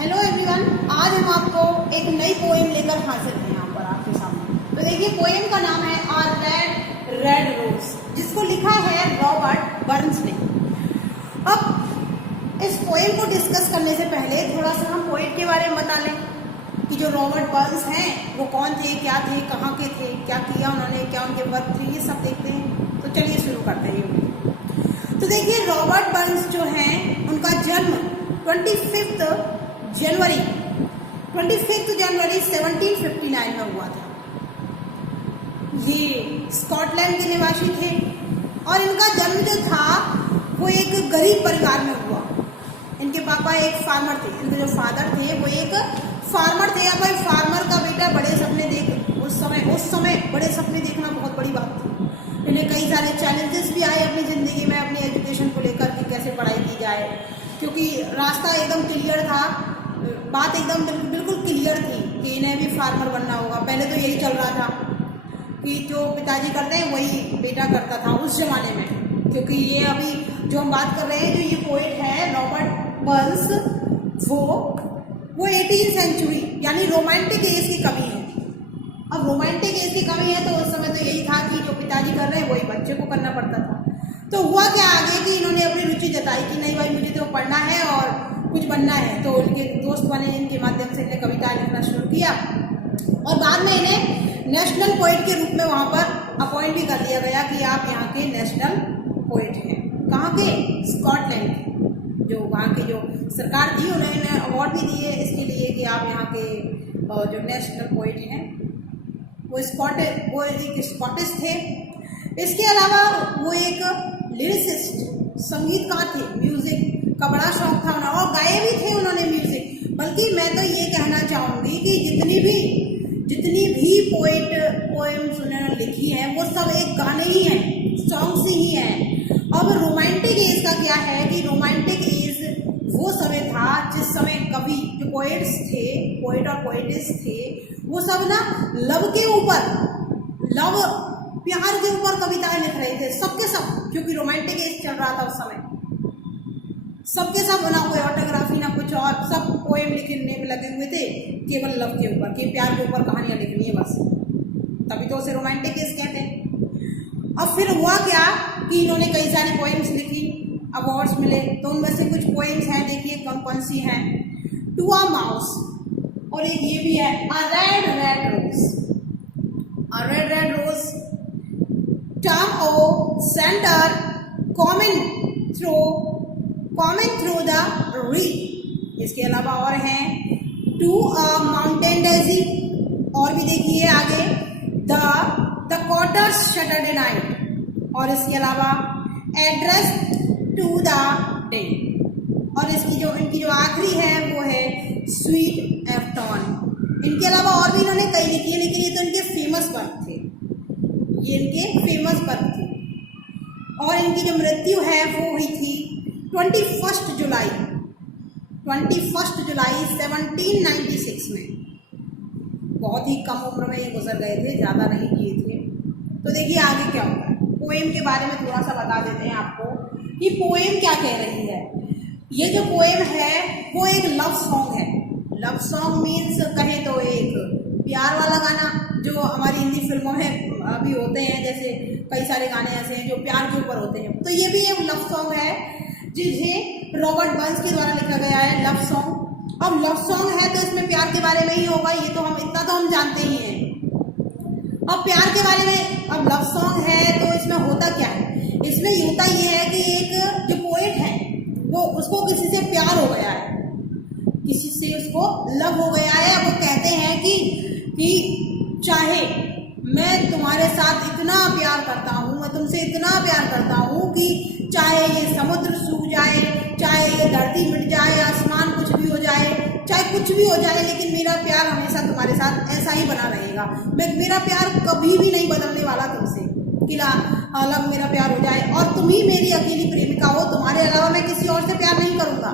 Hello everyone, आज हम आपको एक नई पोएम लेकर हाजिर हैं यहाँ पर आपके सामने। तो देखिए, पोएम का नाम है आ रेड रेड रोज, जिसको लिखा है रॉबर्ट बर्न्स ने। अब इस पोएम को डिस्कस करने से पहले थोड़ा सा हम पोएट के बारे में बता लें कि जो रॉबर्ट बर्न्स हैं वो कौन थे, क्या थे, कहाँ के थे, क्या किया उन्होंने, क्या उनके वर्क थे, ये सब देखते हैं। तो चलिए शुरू करते हैं। तो देखिए, रॉबर्ट बर्न्स जो हैं उनका जन्म 25 जनवरी 1759 में हुआ था। ये स्कॉटलैंड के निवासी थे और इनका जन्म जो था वो एक गरीब परिवार में हुआ। इनके पापा एक फार्मर थे, इनके जो फादर थे वो एक फार्मर थे। अब भाई फार्मर का बेटा बड़े सपने देख, उस समय बड़े सपने देखना बहुत बड़ी बात थी। इन्हें कई सारे चैलेंजेस भी आए अपनी ज़िंदगी में, अपनी एजुकेशन को लेकर कि कैसे पढ़ाई की जाए, क्योंकि रास्ता एकदम क्लियर था, बात एकदम बिल्कुल क्लियर थी कि इन्हें भी फार्मर बनना होगा। पहले तो यही चल रहा था कि जो पिताजी करते हैं वही बेटा करता था उस जमाने में। क्योंकि ये अभी जो हम बात कर रहे हैं, जो ये पोएट है रॉबर्ट बर्न्स, वो 18th सेंचुरी यानी रोमांटिक एज की कमी है। अब रोमांटिक एज की कमी है तो उस समय तो यही था कि जो पिताजी कर रहे हैं वही बच्चे को करना पड़ता था। तो हुआ क्या आगे कि इन्होंने अपनी रुचि जताई कि नहीं भाई, मुझे तो पढ़ना है और कुछ बनना है। तो उनके दोस्त बने, इनके माध्यम से इन्हें कविता लिखना शुरू किया और बाद में इन्हें नेशनल पोएट के रूप में वहाँ पर अपॉइंट भी कर दिया गया कि आप यहाँ के नेशनल पोएट हैं। कहाँ के? स्कॉटलैंड के। जो वहाँ की जो सरकार थी उन्होंने अवार्ड भी दिए इसके लिए कि आप यहाँ के जो नेशनल पोएट हैं वो एक स्कॉटिश थे। इसके अलावा वो एक लिरिसिस्ट, संगीतकार थे, म्यूजिक का बड़ा शौक था उन्हें और गाए भी थे उन्होंने म्यूजिक। बल्कि मैं तो ये कहना चाहूँगी कि जितनी भी पोएम्स उन्होंने लिखी हैं वो सब एक गाने ही हैं, सॉन्ग्स ही हैं। अब रोमांटिक एज का क्या है कि रोमांटिक एज वो समय था जिस समय कवि जो पोएट और पोएटिस थे वो सब ना लव के ऊपर, प्यार के ऊपर कविताएं लिख रहे थे, सबके सब। क्योंकि रोमांटिक एज चल रहा था उस समय, सबके सब ना कोई ऑटोग्राफी ना कुछ और, सब पोएम लिखने में लगे हुए थे केवल लव के ऊपर, कि प्यार के ऊपर कहानियां लिखनी है बस। तभी तो उसे रोमांटिक एज कहते हैं। अब फिर हुआ क्या कि इन्होंने कई सारी पोएम्स लिखी, अवार्ड्स मिले। तो उनमें से कुछ पोएम्स हैं, देखिए कौन सी हैं। टू अ माउस, और एक ये भी है a red red rose. A red red rose, term o centre common through the री। इसके अलावा और हैं टू अ माउंटेन डेजी, और भी देखिए आगे द क्वार्टर्स सैटरडे नाइट, और इसके अलावा एड्रेस टू द डे, और इनकी जो आखिरी है वो है स्वीट एफ्टॉन। इनके अलावा और भी इन्होंने कई लिखी है, लेकिन ये तो इनके फेमस वर्क थे, ये इनके फेमस वर्क थे। और इनकी जो मृत्यु है वो हुई थी 21 जुलाई 1796 में। बहुत ही कम उम्र में ये गुजर गए थे, ज़्यादा नहीं किए थे। तो देखिए आगे क्या होगा। पोएम के बारे में थोड़ा सा बता देते हैं आपको कि पोएम क्या कह रही है। ये जो पोएम है वो एक लव सॉन्ग है। लव सॉन्ग मीन्स कहें तो एक प्यार वाला गाना, जो हमारी हिंदी फिल्मों में अभी होते हैं, जैसे कई सारे गाने ऐसे हैं जो प्यार के ऊपर होते हैं। तो ये भी एक लव सॉन्ग है जिसे रॉबर्ट बर्न्स के द्वारा लिखा गया है, लव सॉन्ग। अब लव सॉन्ग है तो इसमें प्यार के बारे में ही होगा, ये तो इतना तो हम जानते ही हैं। अब प्यार के बारे में, अब लव सॉन्ग है तो इसमें होता क्या है? इसमें होता ये है कि एक जो पोएट है वो, उसको किसी से प्यार हो गया है, किसी से उसको लव हो गया है। वो कहते हैं कि चाहे मैं तुम्हारे साथ इतना प्यार करता हूँ, मैं तुमसे इतना प्यार करता हूँ कि चाहे ये समुद्र सूख जाए, चाहे ये धरती मिट जाए, आसमान कुछ भी हो जाए, चाहे कुछ भी हो जाए, लेकिन मेरा प्यार हमेशा तुम्हारे साथ ऐसा ही बना रहेगा। मेरा प्यार कभी भी नहीं बदलने वाला तुमसे, कि अलग मेरा प्यार हो जाए और तुम ही मेरी अकेली प्रेमिका हो, तुम्हारे अलावा मैं किसी और से प्यार नहीं करूँगा,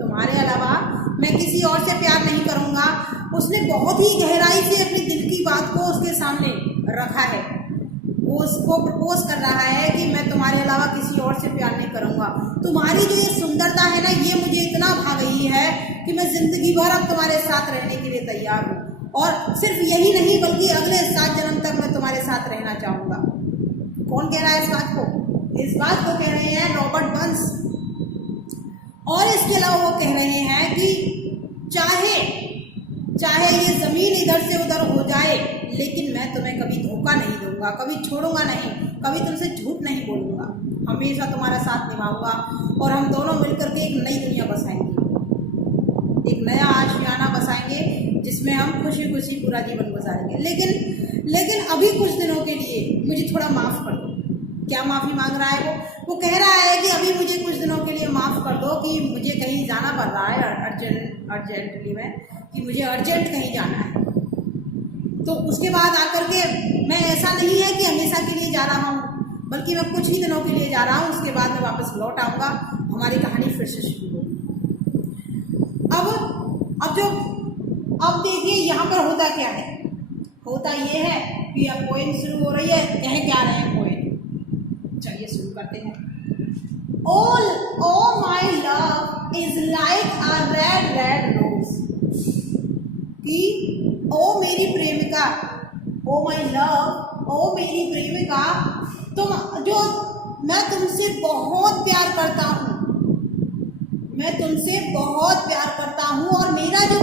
तुम्हारे अलावा मैं किसी और से प्यार नहीं करूँगा। उसने बहुत ही गहराई से अपने दिल की बात को उसके सामने रखा है। वो प्रपोज कर रहा है कि मैं तुम्हारे अलावा किसी और से प्यार नहीं करूंगा। तुम्हारी जो ये सुंदरता है ना, ये मुझे इतना भा गई है कि मैं जिंदगी भर अब तुम्हारे साथ रहने के लिए तैयार हूँ, और सिर्फ यही नहीं बल्कि अगले 7 जन्म तक मैं तुम्हारे साथ रहना चाहूंगा। कौन कह रहा है इस बात को? इस बात को कह रहे हैं रॉबर्ट बर्न्स। और इसके अलावा वो कह रहे हैं कि चाहे ये जमीन इधर से उधर हो जाए, लेकिन मैं तुम्हें कभी धोखा नहीं दूंगा, कभी छोड़ूंगा नहीं, कभी तुमसे झूठ नहीं बोलूंगा, हमेशा तुम्हारा साथ निभाऊंगा, और हम दोनों मिलकर के एक नई दुनिया बसाएंगे, एक नया आशियाना बसाएंगे जिसमें हम खुशी खुशी पूरा जीवन गुजारेंगे। लेकिन अभी कुछ दिनों के लिए मुझे थोड़ा माफ कर दो। क्या माफी मांग रहा है वो कह रहा है कि अभी मुझे कुछ दिनों के लिए माफ कर दो कि मुझे कहीं जाना पड़ रहा है अर्जेंटली में, कि मुझे अर्जेंट कहीं जाना है। तो उसके बाद आकर के मैं ऐसा नहीं है कि हमेशा के लिए जा रहा हूँ, बल्कि मैं कुछ ही दिनों के लिए जा रहा हूँ, उसके बाद मैं वापस लौट आऊंगा, हमारी कहानी फिर से शुरू होगी। अब देखिए यहाँ पर होता क्या है। होता ये है कि अब पोएम शुरू हो रही है, कह क्या रहे हैं पोएम, चलिए शुरू करते हैं। Oh my love is like a red rose, कि ओ मेरी प्रेमिका, ओ माई लव, ओ मेरी प्रेमिका, मैं तुमसे बहुत प्यार करता हूँ, मैं तुमसे बहुत प्यार करता हूँ, और मेरा जो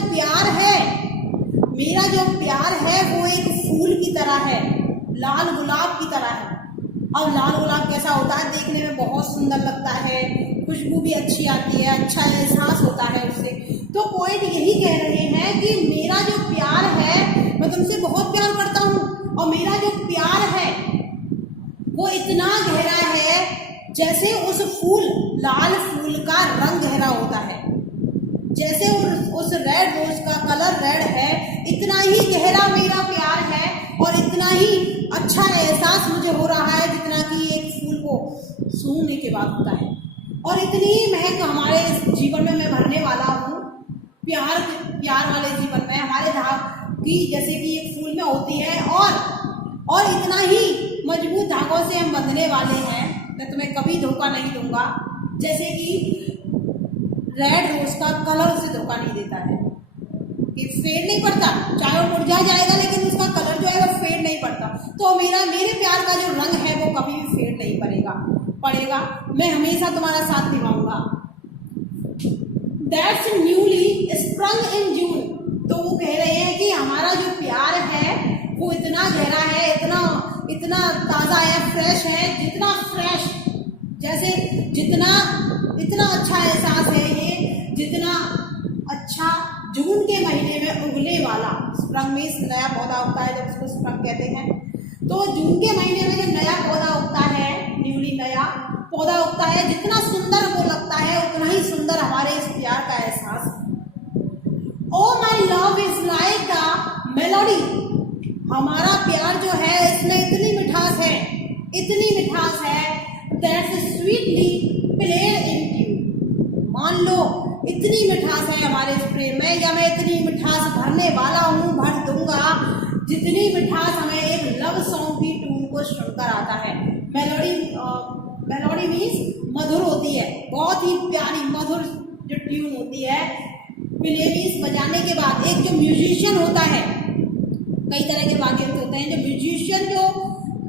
प्यार है वो एक फूल की तरह है, लाल गुलाब की तरह है। और लाल गुलाब कैसा होता है? देखने में बहुत सुंदर लगता है, खुशबू भी अच्छी आती है, अच्छा एहसास होता है उससे। तो पोएट यही कह रहे हैं कि मेरा जो प्यार है, मैं तुमसे बहुत प्यार करता हूँ, और मेरा जो प्यार है वो इतना गहरा है जैसे उस लाल फूल का रंग गहरा होता है, जैसे उस रेड रोज का कलर रेड है, इतना ही गहरा मेरा प्यार है, और इतना ही अच्छा एहसास मुझे हो रहा है जितना कि एक फूल को सूंघने के बाद होता है। और इतनी महक हमारे जीवन में मैं भरने वाला हूँ, प्यार वाले जीवन में हमारे धाग की जैसे कि एक फूल में होती है, और इतना ही मजबूत धागों से हम बंधने वाले हैं। मैं तुम्हें कभी धोखा नहीं दूंगा, जैसे कि रेड रोज का कलर उसे धोखा नहीं देता है, ये फेड नहीं पड़ता, चाहे वो मुरझा जाएगा लेकिन उसका कलर जो है वो फेड नहीं पड़ता। तो मेरे प्यार का जो रंग है वो कभी भी फेड नहीं पड़ेगा। मैं हमेशा तुम्हारा साथ निभाऊंगा। That's newly sprung in June। तो वो कह रहे हैं कि हमारा जो प्यार है वो इतना गहरा है, इतना ताजा है, फ्रेश है, जितना फ्रेश जैसे इतना अच्छा एहसास है ये, जितना अच्छा जून के महीने में उगने वाला, स्प्रंग में नया पौधा उगता है जब उसको स्प्रंग कहते हैं। तो जून के महीने में जब नया पौधा उगता है, न्यूली नया पौधा उगता है, जितना सुंदर वो लगता है उतना ही सुंदर हमारे इस प्यार का एहसास। Oh my love is like the melody. हमारा प्यार जो है इसमें इतनी मिठास है that's sweetly played in tune. मान लो इतनी मिठास है हमारे इस प्रेम में, या मैं इतनी मिठास भरने वाला हूँ, भर दूंगा जितनी मिठास हमें एक लव सॉन्ग की ट्यून को सुनकर आता है। मेलोडी मीन्स मधुर होती है, बहुत ही प्यारी मधुर जो ट्यून होती है। प्लेलिस्ट बजाने के बाद एक जो म्यूजिशियन होता है, कई तरह के वाद्य यंत्र होते हैं, जो म्यूजिशियन जो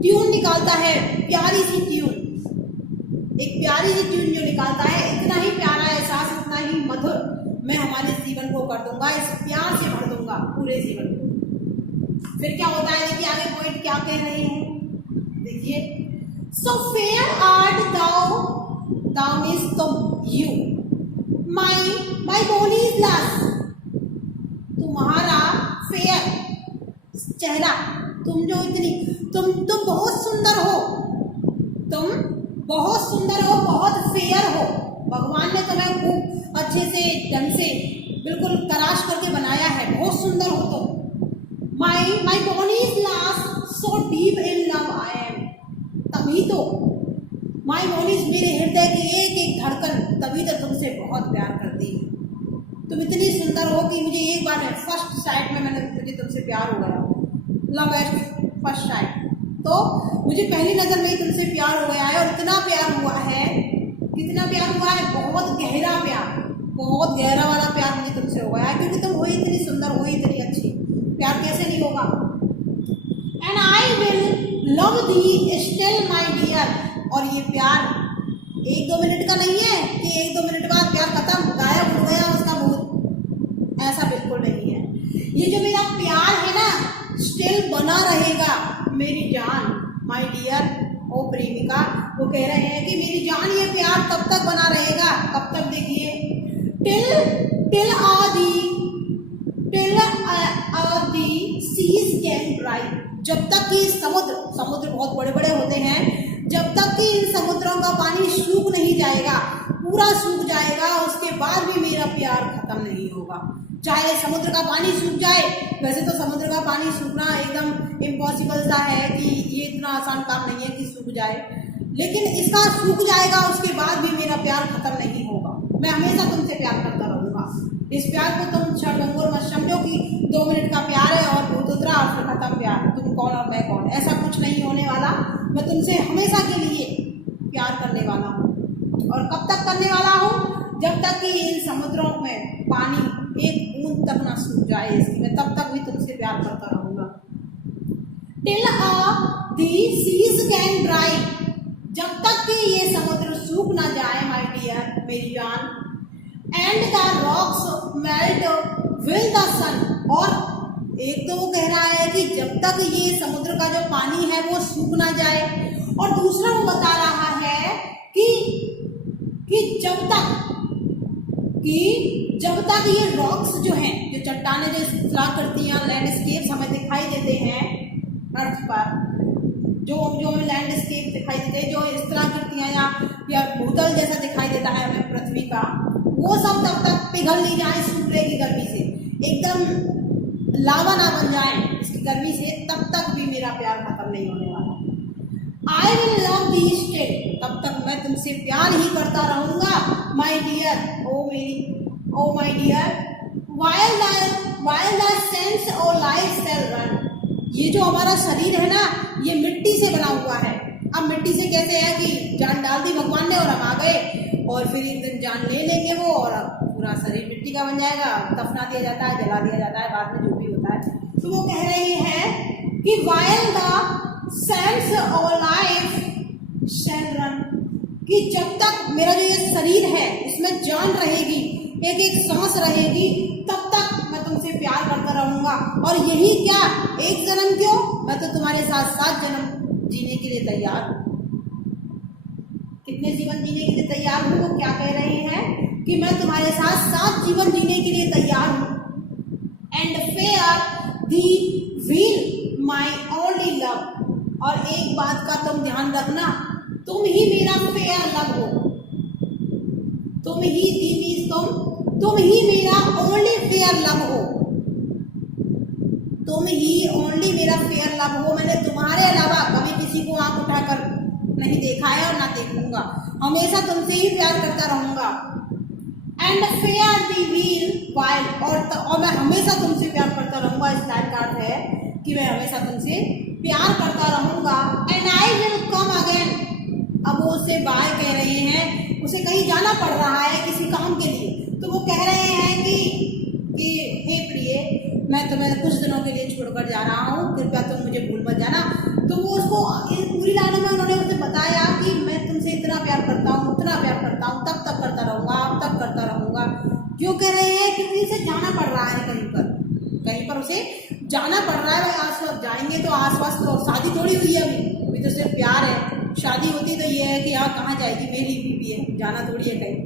ट्यून निकालता है, प्यारी सी ट्यून जो निकालता है, इतना ही प्यारा एहसास, इतना ही मधुर मैं हमारे जीवन को कर दूंगा, इस प्यार से भर दूंगा पूरे जीवन को। फिर क्या होता है, देखिए आगे पॉइंट क्या कह रहे हैं, देखिए। So fair art thou means तुम, you, my body is glass। तुम्हारा फेयर चेहरा, तुम बहुत सुंदर हो, बहुत फेयर हो। भगवान ने तुम्हें खूब अच्छे से ढंग से बिल्कुल तराश करके बनाया है, बहुत सुंदर हो तुम। My body is last so deep in love I am. तभी तो माई बॉडी इज, मेरे हृदय की एक एक धड़कन तभी तो तुमसे बहुत प्यार करती है। तुम इतनी सुंदर हो कि मुझे एक बार फर्स्ट साइट में मुझे तुमसे प्यार हो गया, लव एट फर्स्ट साइट। तो मुझे पहली नजर में ही तुमसे प्यार हो गया है, और इतना प्यार हुआ है, कितना प्यार हुआ है, बहुत गहरा प्यार, बहुत गहरा वाला प्यार मुझे तुमसे हो गया है, क्योंकि तुम हो इतनी सुंदर, हो इतनी अच्छी, प्यार कैसे नहीं होगा। And I will love thee still my dear, और ये प्यार 1-2 मिनट का नहीं है कि 1-2 मिनट बाद प्यार खत्म, गायब हो गया उसका भूत, ऐसा बिल्कुल नहीं है। ये जो मेरा प्यार है ना, स्टिल बना रहेगा मेरी जान, माय डियर, ओ प्रेमिका, वो कह रहे हैं कि मेरी जान ये प्यार तब तक बना रहेगा, कब तक देखिए, till are the seas can dry, जब तक कि समुद्र बहुत बड़े बड़े होते हैं, जब तक कि इन समुद्रों का पानी सूख नहीं जाएगा, पूरा सूख जाएगा, उसके बाद भी मेरा प्यार खत्म नहीं होगा। चाहे समुद्र का पानी सूख जाए, वैसे तो समुद्र का पानी सूखना एकदम इम्पॉसिबल सा है कि ये इतना आसान काम नहीं है कि सूख जाए, लेकिन इसका सूख जाएगा, उसके बाद भी मेरा प्यार खत्म नहीं होगा। मैं हमेशा तुमसे प्यार करता रहूंगा। इस प्यार को तुम क्षणभंगुर मत समझो कि 2 मिनट का प्यार है और भूत उतरा और फिर खत्म प्यार, तुम कौन और मैं कौन, ऐसा कुछ नहीं होने वाला। मैं तुमसे हमेशा के लिए प्यार करने वाला हूँ, और कब तक करने वाला हूँ, जब तक कि इन समुद्रों में पानी एक बूंद तक ना सूख जाए इसकी, मैं तब तक भी तुमसे प्यार करता रहूंगा। Till the seas can dry, जब तक कि ये समुद्र सूख ना जाए माय डियर, मेरी जान, and the rocks melt will the sun, और एक तो वो कह रहा है कि जब तक ये समुद्र का जो पानी है वो सूख ना जाए, और दूसरा वो बता रहा है कि जब तक ये रॉक्स जो हैं, जो चट्टानें जो इतला करती हैं, लैंडस्केप्स हमें दिखाई देते हैं अर्थ पर, जो हमें लैंडस्केप दिखाई देते हैं, जो इस तरह करती हैं या भूतल जैसा दिखाई देता है हमें पृथ्वी का, वो सब तब तक पिघल नहीं जाए सूर्य की गर्मी से, एकदम लावा ना बन जाए इसकी गर्मी से, तब तक भी मेरा प्यार खत्म नहीं होने वाला। I will love thee still, तब तक मैं तुमसे प्यार ही करता रहूंगा my dear, oh my dear, while the sense of life shall run, ये जो हमारा शरीर है ना, ये मिट्टी से बना हुआ है। अब मिट्टी से कैसे है कि जान डाल दी भगवान ने और हम आ गए, और फिर एक दिन जान ले लेंगे वो, और पूरा शरीर मिट्टी का बन जाएगा, दफना दिया जाता है, जला दिया जाता है, बाद में जो भी होता है। तो वो कह रहे हैं कि while the sense of life shall run, कि जब तक मेरा जो ये शरीर है उसमें जान रहेगी, एक एक सांस रहेगी, तब तक मैं तुमसे प्यार करता रहूंगा। और यही क्या, एक जन्म क्यों, मैं तो तुम्हारे साथ 7 जन्म जीने के लिए तैयार हूँ। कितने जीवन जीने के लिए तैयार हूँ, वो क्या कह रहे हैं कि मैं तुम्हारे साथ 7 जीवन जीने के लिए तैयार हूँ। And fair the will my only love, और एक बात का तुम ध्यान रखना, तुम ही मेरा फेयर लव हो, तुम ही तुम ही मेरा ओनली फेयर लव हो, तुम ही ओनली मेरा फेयर लव हो। मैंने तुम्हारे अलावा कभी किसी को आंख उठाकर नहीं देखा है और ना देखूंगा, हमेशा तुमसे ही प्यार करता रहूंगा। And fair the wheel while, और मैं हमेशा तुमसे प्यार करता रहूंगा। इस लाइन का अर्थ है कि मैं हमेशा तुमसे प्यार करता रहूंगा। And I will come again, अब वो उससे बाय कह रहे हैं, उसे कहीं जाना पड़ रहा है किसी काम के लिए, तो वो कह रहे हैं कि हे प्रिय, मैं तुम्हें कुछ दिनों के लिए छोड़कर जा रहा हूँ, कृपया तुम मुझे भूल मत जाना। तो वो उसको इन पूरी लाइनों में उन्होंने उसे बताया कि मैं तुमसे इतना प्यार करता हूँ, उतना प्यार करता हूँ, तब तक करता रहूंगा, अब तक करता रहूंगा। क्यों कह रहे हैं, क्योंकि उसे जाना पड़ रहा है, कहीं पर उसे जाना पड़ रहा है। आसपास जाएंगे तो आसपास तो शादी थोड़ी हुई है, अभी तो सिर्फ प्यार है। शादी होती तो ये है कि हाँ कहाँ जाएगी, मेरी बीवी है, जाना थोड़ी है कहीं,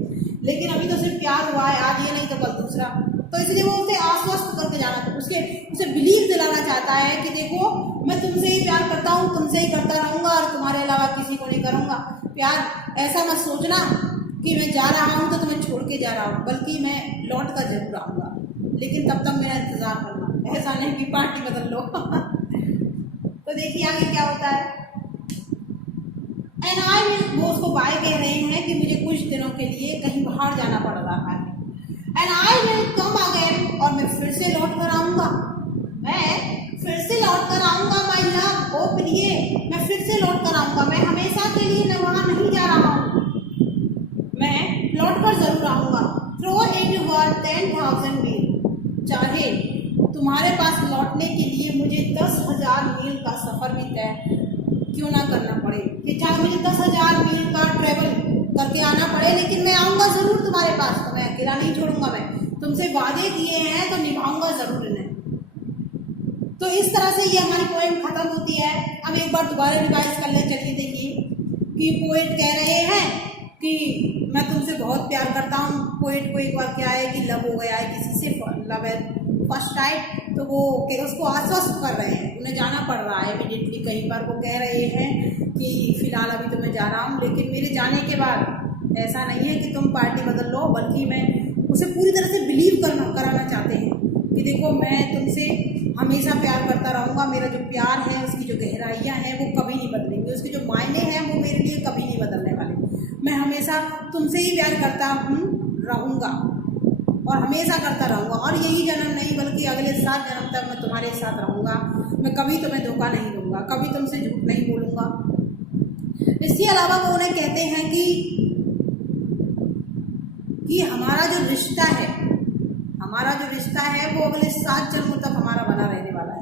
लेकिन अभी तो सिर्फ प्यार हुआ है, आज ये नहीं तो कल दूसरा। तो इसलिए वो उसे आश्वस्त करके जाना, उसे बिलीव दिलाना चाहता है कि देखो मैं तुमसे ही प्यार करता हूँ, तुमसे ही करता रहूंगा और तुम्हारे अलावा किसी को नहीं करूंगा। प्यार ऐसा मत सोचना कि मैं जा रहा हूँ तो तुम्हें छोड़ के जा रहा हूँ, बल्कि मैं लौट कर जरूर आऊंगा, लेकिन तब तक मेरा इंतजार करना, ऐसा नहीं कि पार्टी बदल लो। तो देखिए आगे क्या होता है। एंड आई विल, वो उसको बाय कह रहे हैं कि मुझे कुछ दिनों के लिए कहीं बाहर जाना पड़ रहा है। And I will come again, और मैं फिर से लौट कर आऊंगा, मैं फिर से लौट कर आऊंगा माय लव, ओ प्रिय, मैं फिर से लौट कर आऊंगा। मैं हमेशा के लिए न वहां नहीं जा रहा हूँ, मैं लौट कर जरूर आऊंगा। थ्रो इट वर 10,000 मील, चाहे तुम्हारे पास लौटने के लिए मुझे 10,000 मील का सफर भी तय क्यों ना करना पड़े, कि चाहे मुझे 10,000 मील का ट्रेवल करके आना पड़े, लेकिन मैं आऊंगा जरूर तुम्हारे पास। तो मैं अकेला नहीं छोड़ूंगा, मैं तुमसे वादे किए हैं तो निभाऊंगा जरूर इन्हें। तो इस तरह से ये हमारी पोएम खत्म होती है। अब एक बार दोबारा रिवाइज कर ले, चलिए देखिए कि पोएट कह रहे हैं कि मैं तुमसे बहुत प्यार करता हूँ। पोएट को एक बार क्या है कि लव हो गया है किसी से, लव है फर्स्ट टाइम, तो वो उसको आश्वस्त कर रहे हैं, उन्हें जाना पड़ रहा है इमीडिएटली कहीं पर। वो कह रहे हैं कि फिलहाल अभी तो मैं जा रहा हूँ, लेकिन मेरे जाने के बाद ऐसा नहीं है कि तुम पार्टी बदल लो, बल्कि मैं उसे पूरी तरह से बिलीव कराना चाहते हैं कि देखो मैं तुमसे हमेशा प्यार करता रहूँगा। मेरा जो प्यार है उसकी जो गहराइयाँ हैं वो कभी नहीं बदलेंगी, उसके जो मायने हैं वो मेरे लिए कभी नहीं बदलने वाले। मैं हमेशा तुमसे ही प्यार करता रहूँगा और हमेशा करता रहूँगा, और यही जन्म नहीं बल्कि अगले 7 जन्म तक मैं तुम्हारे साथ रहूँगा। मैं कभी तुम्हें धोखा नहीं दूंगा, कभी तुमसे झूठ नहीं बोलूँगा। इसके अलावा वो उन्हें कहते हैं कि हमारा जो रिश्ता है वो अगले 7 जन्मों तक हमारा बना रहने वाला है।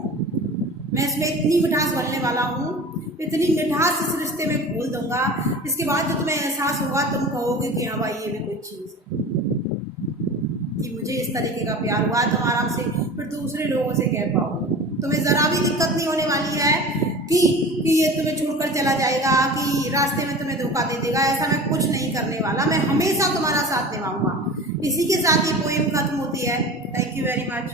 मैं इसमें इतनी मिठास भरने वाला हूँ, इतनी मिठास इस रिश्ते में घोल दूंगा, इसके बाद जो तुम्हें एहसास होगा तुम कहोगे कि हाँ भाई ये भी कोई चीज़ है, कि मुझे इस तरीके का प्यार हुआ। तुम आराम से फिर दूसरे लोगों से कह पाओगे, तुम्हें ज़रा भी दिक्कत नहीं होने वाली है कि ये तुम्हें छोड़कर चला जाएगा, कि रास्ते में तुम्हें धोखा दे देगा। ऐसा मैं कुछ नहीं करने वाला, मैं हमेशा तुम्हारा साथ निभाऊंगा। इसी के साथ ये पोएम खत्म होती है। Thank you very much.